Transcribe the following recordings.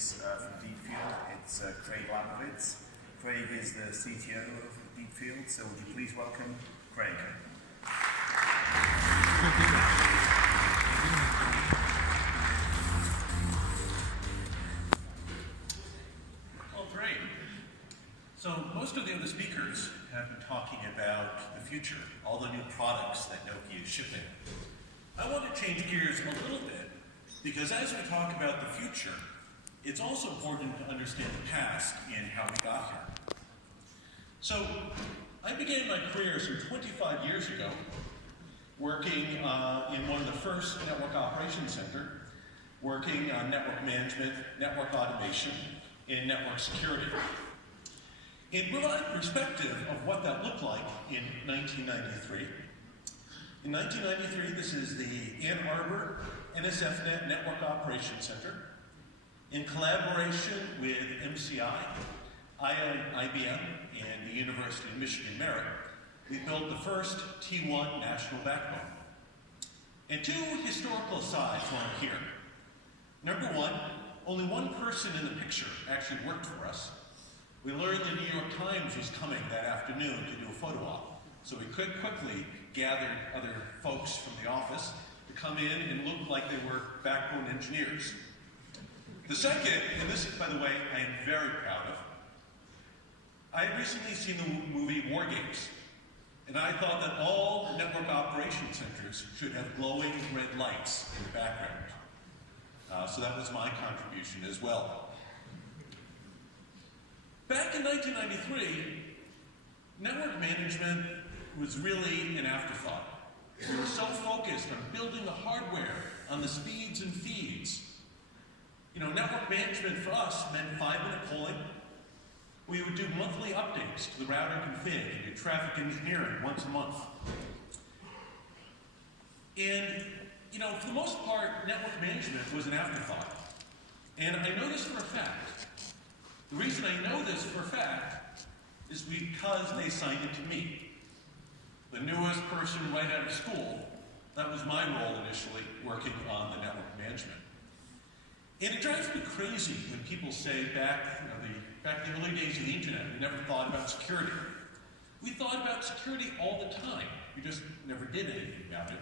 is from Deepfield. It's Craig Labovitz. Craig is the CTO of Deepfield, so would you please welcome Craig. Well, great. So most of the other speakers have been talking about the future, all the new products that Nokia is shipping. I want to change gears a little bit, because as we talk about the future, it's also important to understand the past and how we got here. So I began my career some 25 years ago, working in one of the first network operations center, working on network management, network automation, and network security. And provide perspective of what that looked like in 1993. In 1993, this is the Ann Arbor NSFNet Network Operations Center. In collaboration with MCI, IBM, and the University of Michigan Merit, we built the first T1 national backbone. And two historical asides while I'm here. Number one, only one person in the picture actually worked for us. We learned the New York Times was coming that afternoon to do a photo op. So we quickly gathered other folks from the office to come in and look like they were backbone engineers. The second, and this, by the way, I am very proud of, I had recently seen the movie War Games, and I thought that all network operation centers should have glowing red lights in the background. So that was my contribution as well. Back in 1993, network management was really an afterthought. We were so focused on building the hardware, on the speeds and feeds. You know, network management for us meant 5-minute polling. We would do monthly updates to the router config and do traffic engineering once a month. And, you know, for the most part, network management was an afterthought. And I know this for a fact. The reason I know this for a fact is because they assigned it to me. The newest person right out of school, that was my role initially, working on the network management. And it drives me crazy when people say back in the early days of the internet, we never thought about security. We thought about security all the time. We just never did anything about it.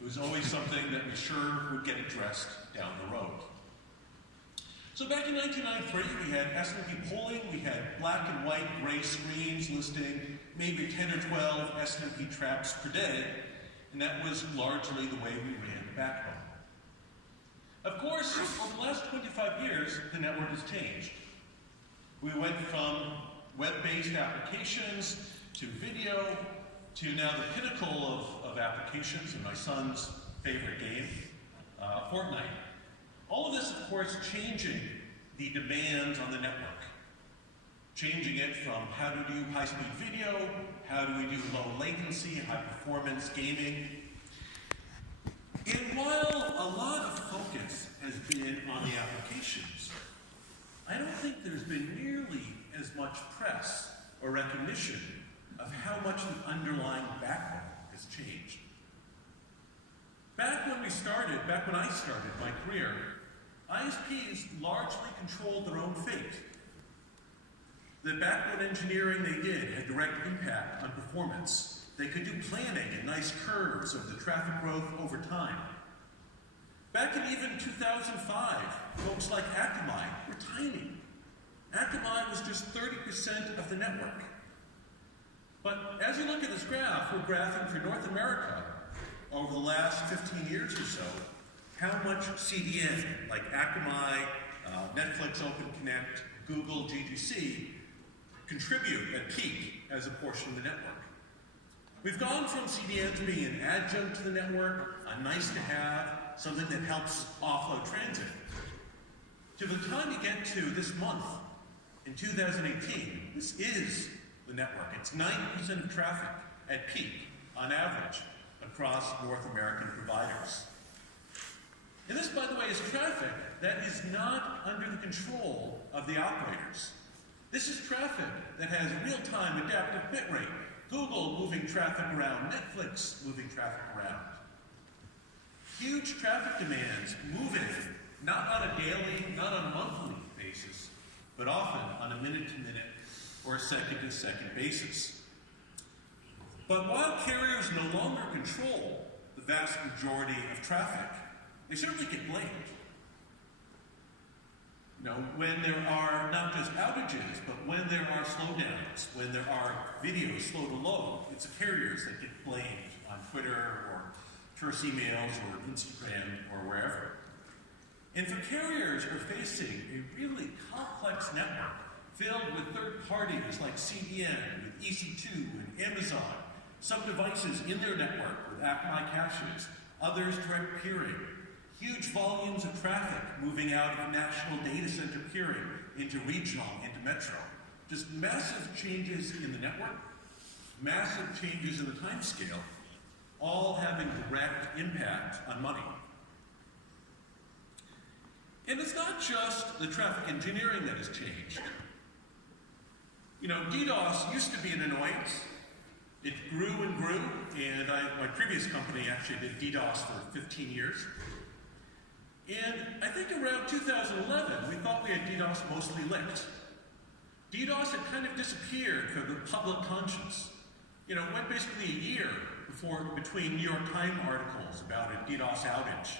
It was always something that we sure would get addressed down the road. So back in 1993, we had SNMP polling, we had black and white gray screens listing maybe 10 or 12 SNMP traps per day, and that was largely the way we ran the backbone. Of course, over the last 25 years, the network has changed. We went from web-based applications to video to now the pinnacle of applications in my son's favorite game, Fortnite. All of this, of course, changing the demands on the network. Changing it from how to do high-speed video, how do we do low latency, high-performance gaming. And while a lot of focus has been on the applications, I don't think there's been nearly as much press or recognition of how much the underlying backbone has changed. Back when I started my career, ISPs largely controlled their own fate. The backbone engineering they did had direct impact on performance. They could do planning and nice curves of the traffic growth over time. Back in even 2005, folks like Akamai were tiny. Akamai was just 30% of the network. But as you look at this graph, we're graphing for North America over the last 15 years or so, how much CDN, like Akamai, Netflix Open Connect, Google GGC, contribute at peak as a portion of the network. We've gone from CDN to being an adjunct to the network, a nice to have, something that helps offload transit. To the time you get to this month, in 2018, this is the network. It's 90% of traffic at peak, on average, across North American providers. And this, by the way, is traffic that is not under the control of the operators. This is traffic that has real-time adaptive bitrate. Google moving traffic around, Netflix moving traffic around. Huge traffic demands moving, not on a daily, not on a monthly but often on a minute-to-minute or a second-to-second basis. But while carriers no longer control the vast majority of traffic, they certainly get blamed. When there are not just outages, but when there are slowdowns, when there are videos slow to load, it's the carriers that get blamed on Twitter or terse emails or Instagram or wherever. And for carriers who are facing a really complex network filled with third parties like CDN, with EC2 and Amazon, some devices in their network with Akamai caches, others direct peering, huge volumes of traffic moving out of national data center peering into regional, into metro. Just massive changes in the network, massive changes in the time scale, all having direct impact on money. And it's not just the traffic engineering that has changed. DDoS used to be an annoyance. It grew and grew, and my previous company actually did DDoS for 15 years. And I think around 2011, we thought we had DDoS mostly licked. DDoS had kind of disappeared from the public conscience. It went basically a year between New York Times articles about a DDoS outage.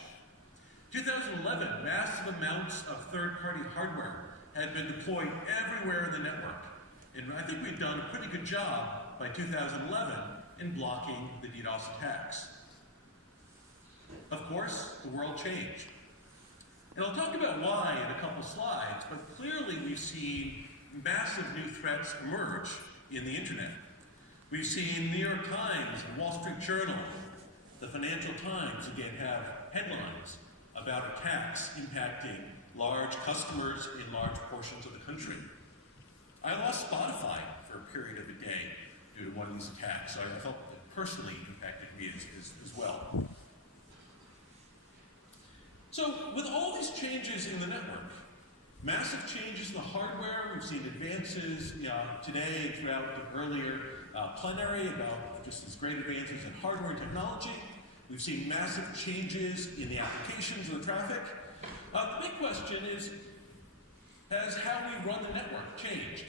2011, massive amounts of third-party hardware had been deployed everywhere in the network. And I think we've done a pretty good job by 2011 in blocking the DDoS attacks. Of course, the world changed. And I'll talk about why in a couple slides, but clearly we've seen massive new threats emerge in the internet. We've seen New York Times and Wall Street Journal, the Financial Times, again, have headlines about attacks impacting large customers in large portions of the country. I lost Spotify for a period of a day due to one of these attacks, so I felt it personally impacted me as well. So with all these changes in the network, massive changes in the hardware, we've seen advances today and throughout the earlier plenary about just these great advances in hardware and technology. We've seen massive changes in the applications of the traffic. The big question is, has how we run the network changed?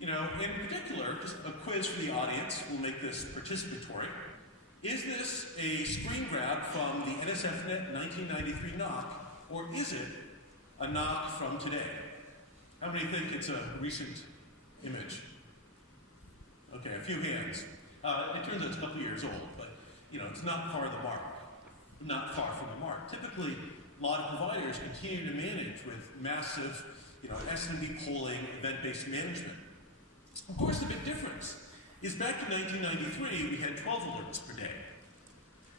In particular, just a quiz for the audience, we'll make this participatory. Is this a screen grab from the NSFNet 1993 knock, or is it a knock from today? How many think it's a recent image? Okay, a few hands. It turns out it's a couple years old, but it's not far of the mark. Not far from the mark. Typically, a lot of providers continue to manage with massive, SMB polling, event-based management. Of course, the big difference is back in 1993, we had 12 alerts per day.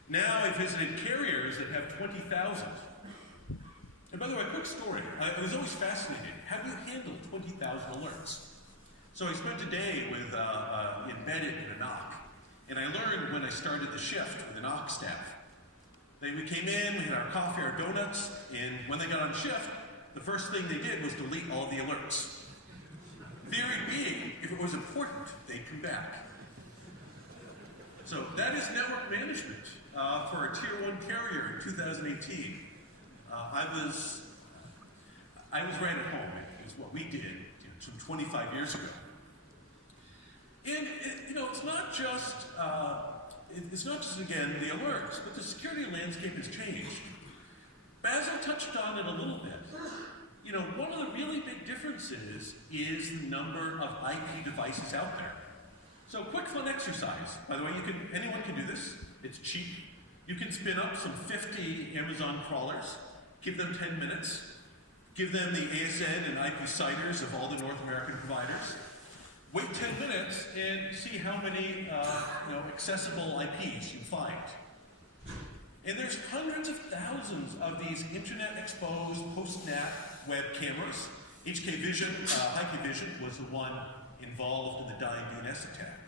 Now I visited carriers that have 20,000. And by the way, quick story. I was always fascinated. How do you handle 20,000 alerts? So I spent a day with embedded in a knock. And I learned when I started the shift with the knock staff. We came in, we had our coffee, our donuts, and when they got on shift, the first thing they did was delete all the alerts. Theory being, if it was important, they'd come back. So that is network management for a Tier 1 carrier in 2018. I was right at home. It was what we did some 25 years ago. And it's not just again the alerts, but the security landscape has changed. Basil touched on it a little bit. One of the really big differences is the number of IP devices out there. So quick fun exercise. By the way, anyone can do this. It's cheap. You can spin up some 50 Amazon crawlers, give them 10 minutes, give them the ASN and IP CIDRs of all the North American providers, wait 10 minutes and see how many accessible IPs you find. And there's hundreds of thousands of these internet-exposed post-NAT web cameras. HK Vision, HK Vision was the one involved in the dying DNS attack.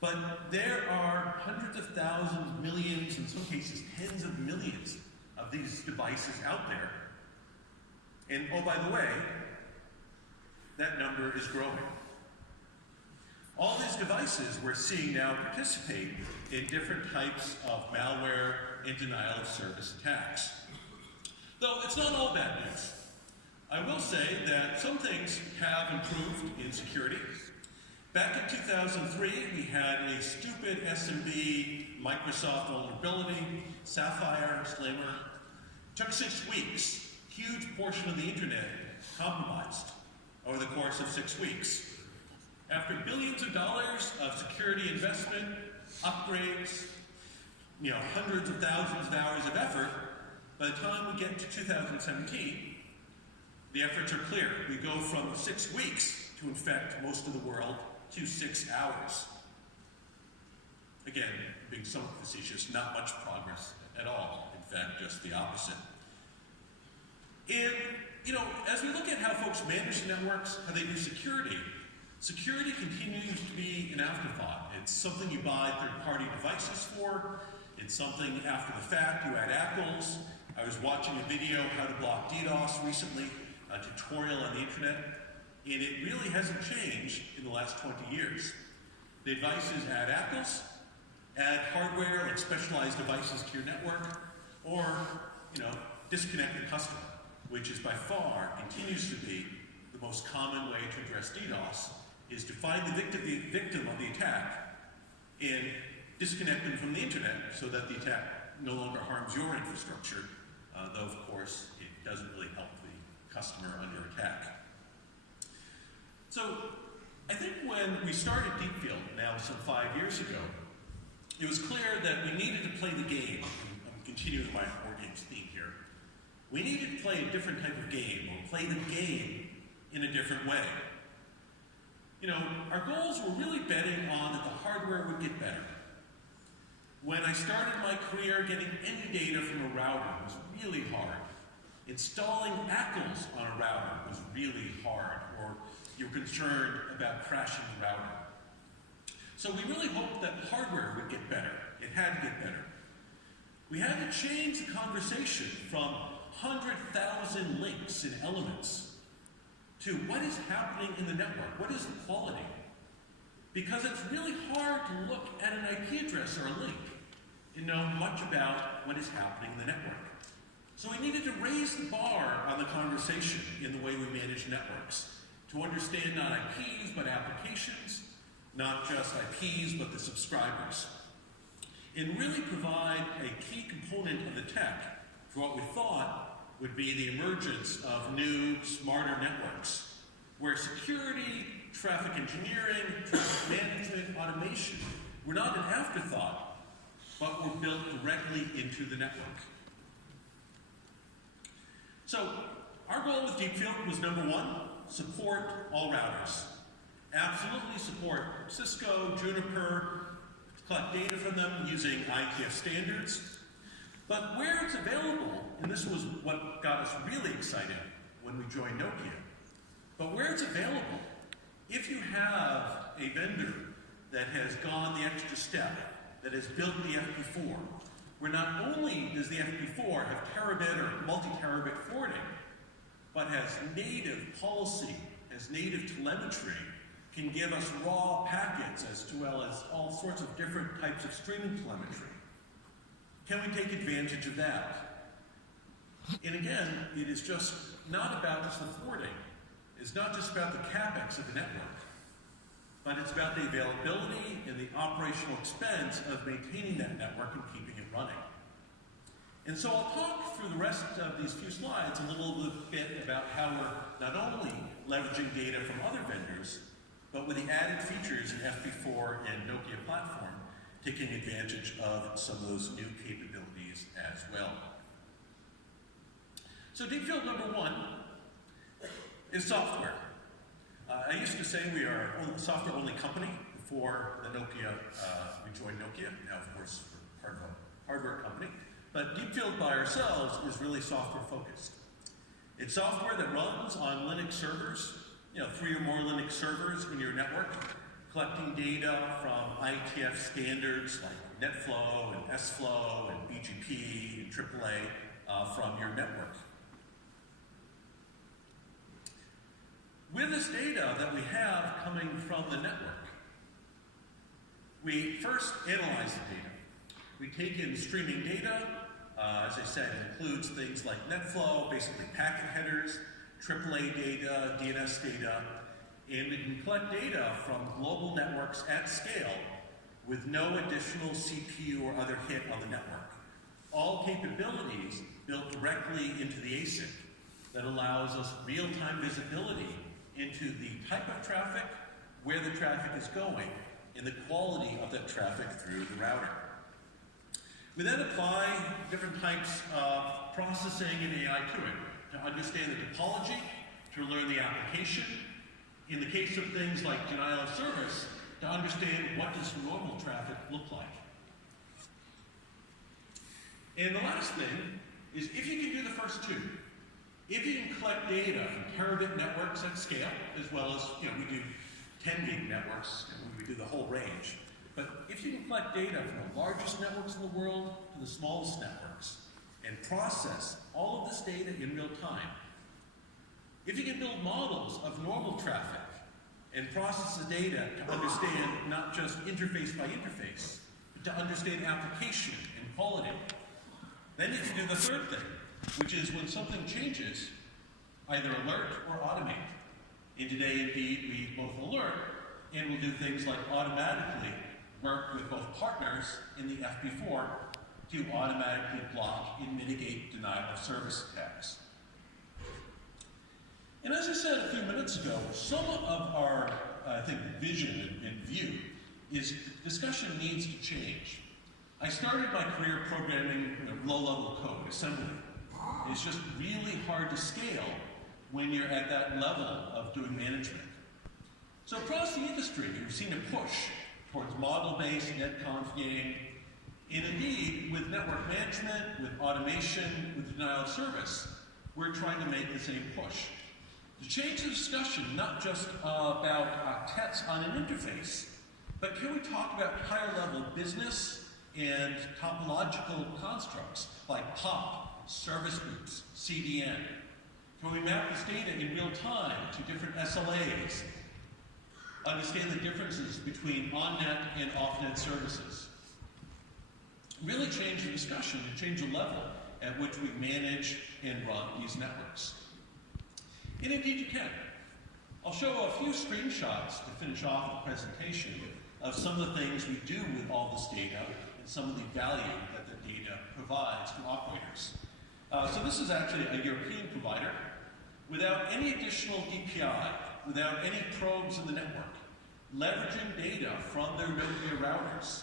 But there are hundreds of thousands, millions, in some cases tens of millions of these devices out there. And oh, by the way, that number is growing. All these devices we're seeing now participate in different types of malware and denial of service attacks. Though it's not all bad news. I will say that some things have improved in security. Back in 2003, we had a stupid SMB Microsoft vulnerability, Sapphire, Slammer. Took 6 weeks. Huge portion of the internet compromised over the course of 6 weeks. After billions of dollars of security investment, upgrades, hundreds of thousands of hours of effort, by the time we get to 2017, the efforts are clear. We go from 6 weeks to infect most of the world to 6 hours. Again, being somewhat facetious, not much progress at all. In fact, just the opposite. And, as we look at how folks manage networks, how they do security, security continues to be an afterthought. It's something you buy third-party devices for. It's something after the fact you add apples. I was watching a video, how to block DDoS recently, a tutorial on the internet, and it really hasn't changed in the last 20 years. The devices add apples, add hardware like specialized devices to your network, or, disconnect the customer, which is by far, continues to be, the most common way to address DDoS, is to find the victim of the attack and disconnect them from the internet so that the attack no longer harms your infrastructure, though of course it doesn't really help the customer under attack. So I think when we started Deepfield, now some 5 years ago, it was clear that we needed to play the game. I'm continuing my war games theme here. We needed to play a different type of game, or play the game in a different way. Our goals were really betting on that the hardware would get better. When I started my career, getting any data from a router was really hard. Installing ACLs on a router was really hard, or you're concerned about crashing the router. So we really hoped that hardware would get better. It had to get better. We had to change the conversation from 100,000 links and elements to what is happening in the network, what is the quality? Because it's really hard to look at an IP address or a link and know much about what is happening in the network. So we needed to raise the bar on the conversation in the way we manage networks, to understand not IPs but applications, not just IPs but the subscribers, and really provide a key component of the tech for what we thought would be the emergence of new, smarter networks, where security, traffic engineering, traffic management, automation were not an afterthought, but were built directly into the network. So our goal with Deepfield was, number one, support all routers. Absolutely support Cisco, Juniper, collect data from them using IETF standards. But where it's available, and this was what got us really excited when we joined Nokia, but where it's available, if you have a vendor that has gone the extra step, that has built the FP4, where not only does the FP4 have terabit or multi-terabit forwarding, but has native policy, has native telemetry, can give us raw packets as well as all sorts of different types of streaming telemetry. Can we take advantage of that? And again, it is just not about just the forwarding. It's not just about the CapEx of the network, but it's about the availability and the operational expense of maintaining that network and keeping it running. And so I'll talk through the rest of these few slides a little bit about how we're not only leveraging data from other vendors, but with the added features in FP4 and Nokia platform, taking advantage of some of those new capabilities as well. So Deepfield number one is software. I used to say we are a software-only company before the Nokia, we joined Nokia. Now, of course, we're part of a hardware company. But Deepfield by ourselves is really software-focused. It's software that runs on Linux servers, 3 or more Linux servers in your network, collecting data from IETF standards like NetFlow and SFlow and BGP and AAA from your network. With this data that we have coming from the network, we first analyze the data. We take in streaming data. As I said, it includes things like NetFlow, basically packet headers, AAA data, DNS data, and it can collect data from global networks at scale with no additional CPU or other hit on the network. All capabilities built directly into the ASIC that allows us real-time visibility into the type of traffic, where the traffic is going, and the quality of that traffic through the router. We then apply different types of processing and AI to it to understand the topology, to learn the application. In the case of things like denial of service, to understand what does normal traffic look like. And the last thing is if you can do the first two, if you can collect data from terabit networks at scale, as well as, we do 10 gig networks, and we do the whole range. But if you can collect data from the largest networks in the world to the smallest networks, and process all of this data in real time, if you can build models of normal traffic and process the data to understand not just interface by interface, but to understand application and quality, then you can do the third thing, which is when something changes, either alert or automate. And today, indeed, we both alert, and we'll do things like automatically work with both partners in the FP4 to automatically block and mitigate denial of service attacks. And as I said a few minutes ago, some of our, vision and view is discussion needs to change. I started my career programming low-level code, assembly. It's just really hard to scale when you're at that level of doing management. So across the industry, we've seen a push towards model-based netconfig, and indeed, with network management, with automation, with denial of service, we're trying to make the same push. To change the discussion, not just about tests on an interface, but can we talk about higher level business and topological constructs like POP, service groups, CDN? Can we map this data in real time to different SLAs? Understand the differences between on-net and off-net services? Really change the discussion and change the level at which we manage and run these networks. And indeed you can. I'll show a few screenshots to finish off the presentation of some of the things we do with all this data and some of the value that the data provides to operators. So this is actually a European provider without any additional DPI, without any probes in the network, leveraging data from their Nokia routers,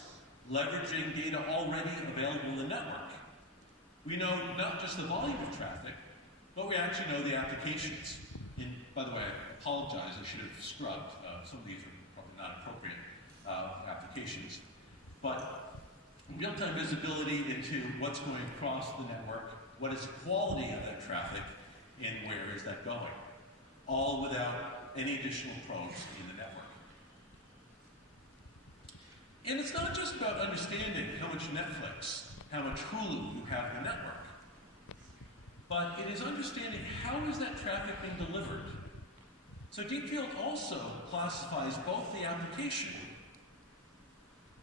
leveraging data already available in the network. We know not just the volume of traffic, but we actually know the applications. And by the way, I apologize, I should have scrubbed. Some of these are probably not appropriate applications. But real-time visibility into what's going across the network, what is the quality of that traffic, and where is that going, all without any additional probes in the network. And it's not just about understanding how much Netflix, how much Hulu you have in the network, but it is understanding how is that traffic being delivered. So Deepfield also classifies both the application,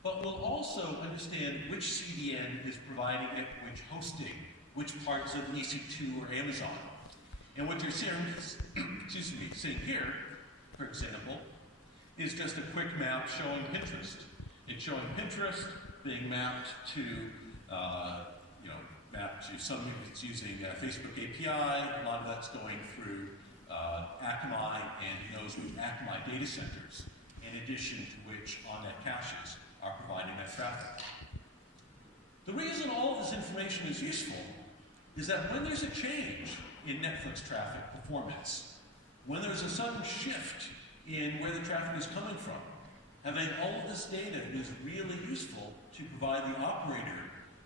but will also understand which CDN is providing it, which hosting, which parts of EC2 or Amazon. And what you're seeing, seeing here, for example, is just a quick map showing Pinterest. It's showing Pinterest being mapped to, something that's using Facebook API. A lot of that's going through Akamai and those with Akamai data centers, in addition to which on-net caches are providing that traffic. The reason all of this information is useful is that when there's a change in Netflix traffic performance, when there's a sudden shift in where the traffic is coming from, having all of this data is really useful to provide the operator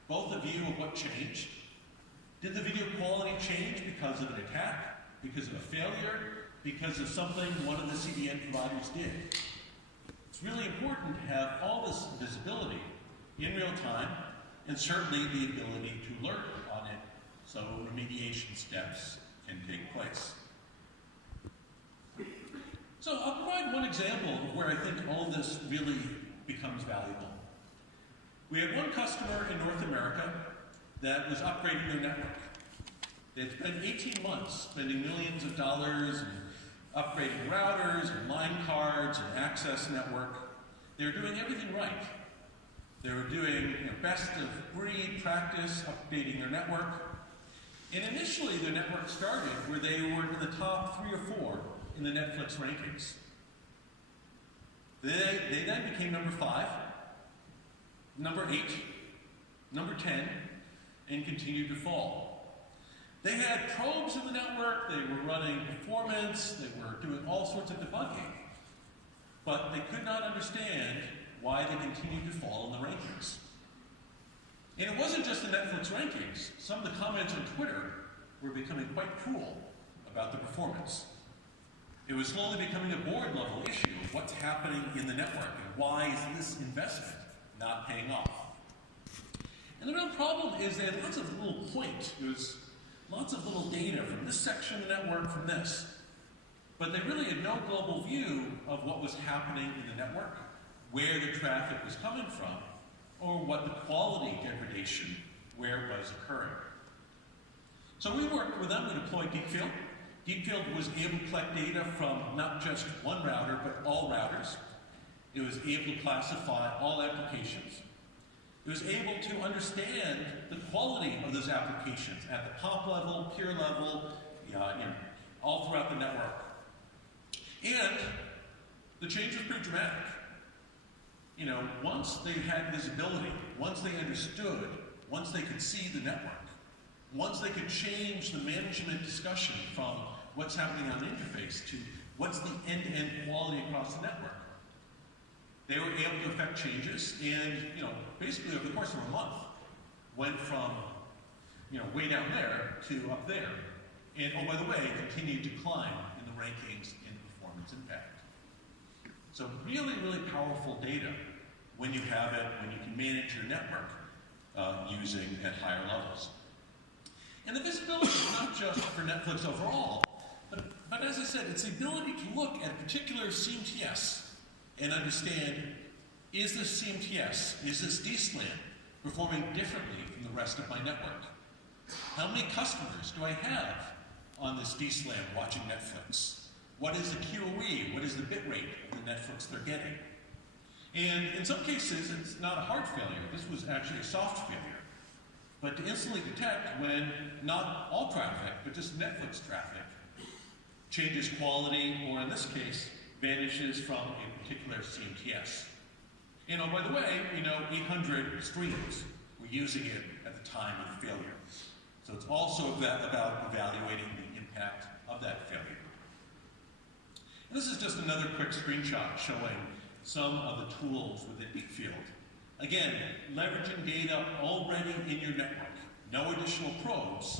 both a view of what changed. Did the video quality change because of an attack, because of a failure, because of something one of the CDN providers did? It's really important to have all this visibility in real time, and certainly the ability to alert on it so remediation steps can take place. So I'll provide one example of where I think all of this really becomes valuable. We had one customer in North America that was upgrading their network. They had spent 18 months spending millions of dollars and upgrading routers and line cards and access network. They were doing everything right. They were doing best of breed practice, updating their network. And initially, their network started where they were in the top 3 or 4 in the Netflix rankings. They then became number 5, number 8, number 10, and continued to fall. They had probes in the network, they were running performance, they were doing all sorts of debugging, but they could not understand why they continued to fall in the rankings. And it wasn't just the Netflix rankings. Some of the comments on Twitter were becoming quite cruel about the performance. It was slowly becoming a board-level issue of what's happening in the network and why is this investment not paying off. And the real problem is they had lots of little points. There was lots of little data from this section of the network, from this. But they really had no global view of what was happening in the network, where the traffic was coming from, or what the quality degradation, where it was occurring. So we worked with them to deploy Deepfield. Deepfield was able to collect data from not just one router, but all routers. It was able to classify all applications. It was able to understand the quality of those applications at the POP level, peer level, all throughout the network. And the change was pretty dramatic. Once they had visibility, once they understood, once they could see the network, once they could change the management discussion from what's happening on the interface to what's the end-to-end quality across the network, they were able to affect changes, and basically over the course of a month, went from way down there to up there, and oh by the way, continued to climb in the rankings and performance impact. So really, really powerful data when you have it, when you can manage your network using at higher levels. And the visibility is not just for Netflix overall, but as I said, it's the ability to look at a particular CMTS and understand, is this CMTS, is this DSLAM performing differently from the rest of my network? How many customers do I have on this DSLAM watching Netflix? What is the QoE? What is the bit rate of the Netflix they're getting? And in some cases, it's not a hard failure. This was actually a soft failure. But to instantly detect when not all traffic, but just Netflix traffic, changes quality, or in this case, vanishes from a particular CMTS. And oh, by the way, 800 streams were using it at the time of the failure. So it's also about evaluating the impact of that failure. And this is just another quick screenshot showing some of the tools within Deepfield. Again, leveraging data already in your network. No additional probes.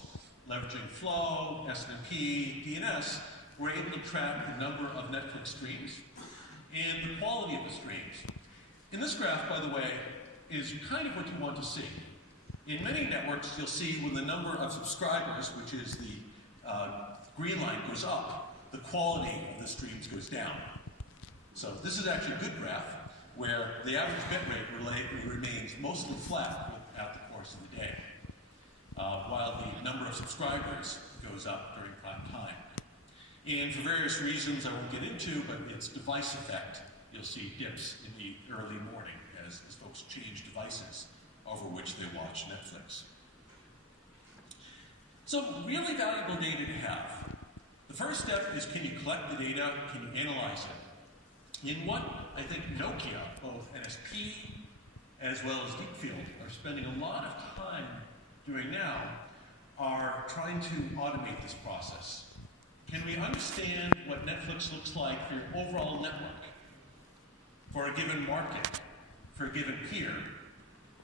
Leveraging flow, SNMP, DNS, we're able to track the number of Netflix streams and the quality of the streams. In this graph, by the way, is kind of what you want to see. In many networks, you'll see when the number of subscribers, which is the green line, goes up, the quality of the streams goes down. So this is actually a good graph where the average bit rate remains mostly flat at the course of the day, while the number of subscribers goes up during prime time. And for various reasons I won't get into, but it's device effect. You'll see dips in the early morning as folks change devices over which they watch Netflix. So really valuable data to have. The first step is, can you collect the data, can you analyze it? In what I think Nokia, both NSP as well as Deepfield, are spending a lot of time doing now, are trying to automate this process. Can we understand what Netflix looks like for your overall network, for a given market, for a given peer?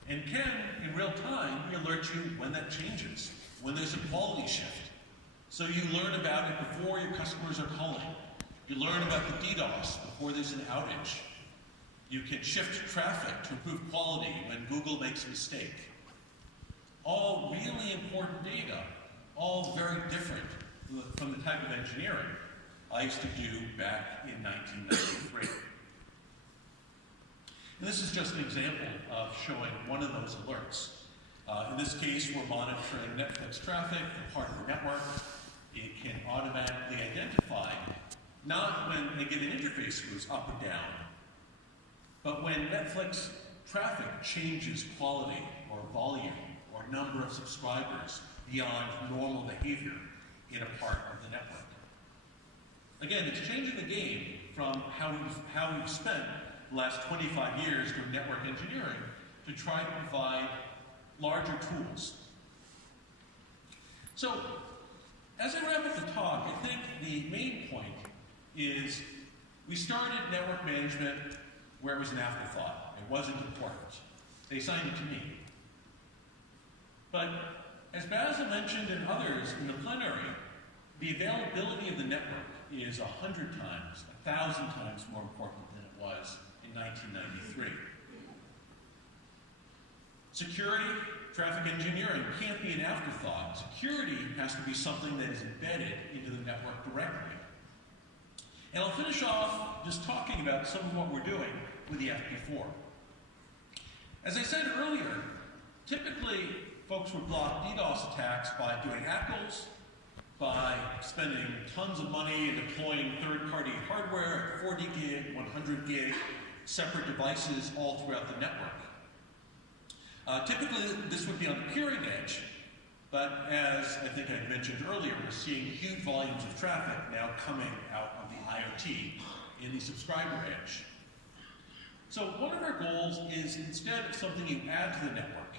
And can, in real time, we alert you when that changes, when there's a quality shift? So you learn about it before your customers are calling. You learn about the DDoS before there's an outage. You can shift traffic to improve quality when Google makes a mistake. All really important data, all very different from the type of engineering I used to do back in 1993. And this is just an example of showing one of those alerts. In this case, we're monitoring Netflix traffic for part of the network. It can automatically identify not when a given interface goes up and down, but when Netflix traffic changes quality or volume or number of subscribers beyond normal behavior in a part of the network. Again, it's changing the game from how we've spent the last 25 years doing network engineering to try to provide larger tools. So, as I wrap up the talk, I think the main point is we started network management where it was an afterthought. It wasn't important. They assigned it to me. But as Basil mentioned and others in the plenary, the availability of the network is 100 times, 1,000 times more important than it was in 1993. Security, traffic engineering can't be an afterthought. Security has to be something that is embedded into the network directly. And I'll finish off just talking about some of what we're doing with the FP4. As I said earlier, typically folks would block DDoS attacks by doing ACLs, by spending tons of money and deploying third-party hardware at 40 gig, 100 gig, separate devices all throughout the network. Typically, this would be on the peering edge, but as I think I mentioned earlier, we're seeing huge volumes of traffic now coming out of the IoT in the subscriber edge. So one of our goals is, instead of something you add to the network,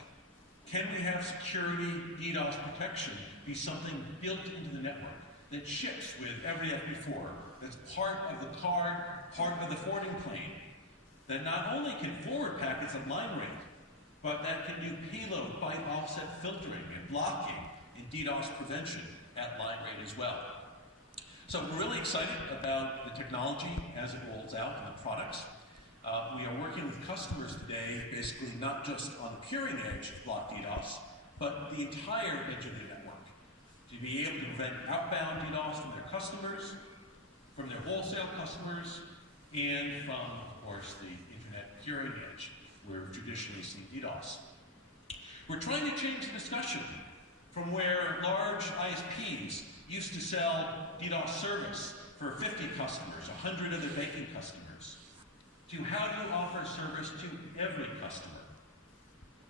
can we have security, DDoS protection be something built into the network that ships with every FP4, that's part of the card, part of the forwarding plane, that not only can forward packets at line rate, but that can do payload byte offset filtering and blocking and DDoS prevention at line rate as well. So we're really excited about the technology as it rolls out in the products. We are working with customers today, basically not just on the peering edge to block DDoS, but the entire edge of the network, to be able to prevent outbound DDoS from their customers, from their wholesale customers, and from, of course, the internet peering edge, where we've traditionally seen DDoS. We're trying to change the discussion from where large ISPs used to sell DDoS service for 50 customers, 100 of their banking customers, to how do you offer service to every customer,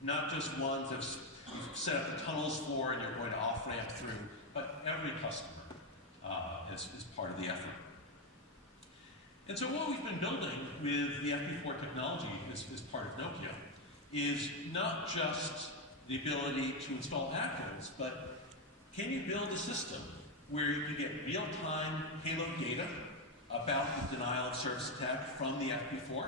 not just ones that you've set up the tunnels for and you're going to off-ramp through, but every customer is part of the effort. And so what we've been building with the FP4 technology as part of Nokia is not just the ability to install ACLs, but can you build a system where you can get real-time payload data about the denial of service attack from the FP4?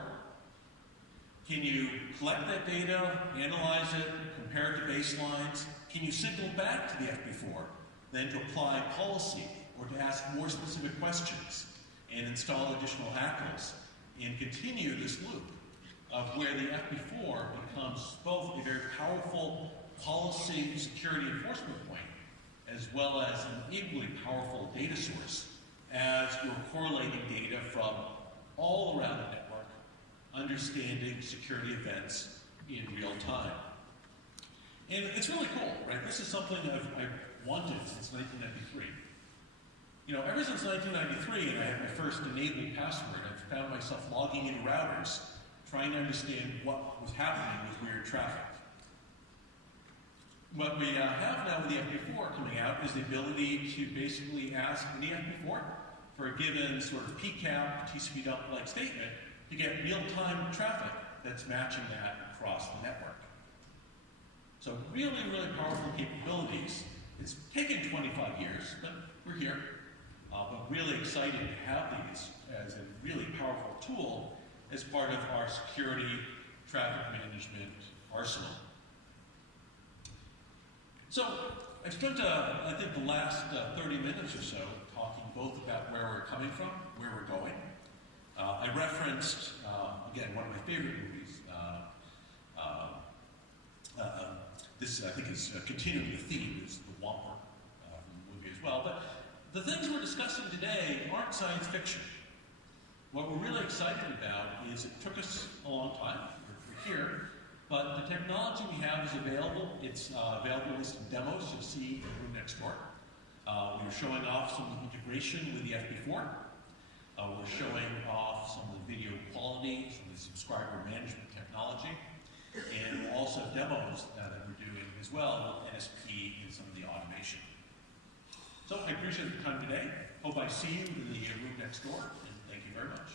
Can you collect that data, analyze it, compare it to baselines? Can you signal back to the FP4, then to apply policy or to ask more specific questions and install additional ACLs and continue this loop of where the FP4 becomes both a very powerful policy security enforcement point as well as an equally powerful data source as you're correlating data from all around the network, understanding security events in real time. And it's really cool, right? This is something I've wanted since 1993. You know, ever since 1993, and I had my first enabled password, I've found myself logging into routers, trying to understand what was happening with weird traffic. What we have now with the FP4 coming out is the ability to basically ask any FP4 for a given sort of PCAP, TCP dump-like statement to get real-time traffic that's matching that across the network. So really, really powerful capabilities. It's taken 25 years, but we're here. But really excited to have these as a really powerful tool as part of our security traffic management arsenal. So I've spent, I think, the last 30 minutes or so talking both about where we're coming from, where we're going. I referenced, again, one of my favorite movies. This, I think, is continuing the theme, is the Whopper from the movie as well. But the things we're discussing today aren't science fiction. What we're really excited about is it took us a long time, we're here, But the technology we have is available. It's available in some demos you'll see in the room next door. We are showing off some of the integration with the FP4. We're showing off some of the video quality, some of the subscriber management technology, and we'll also have demos that we're doing as well with NSP and some of the automation. So I appreciate the time today. Hope I see you in the room next door, and thank you very much.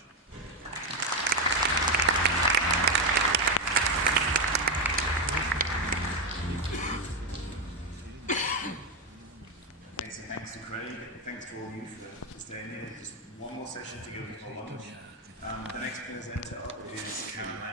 Okay, so thanks to Craig, thanks to all of you for staying here. Just one more session to go before lunch. The next presenter is Caroline.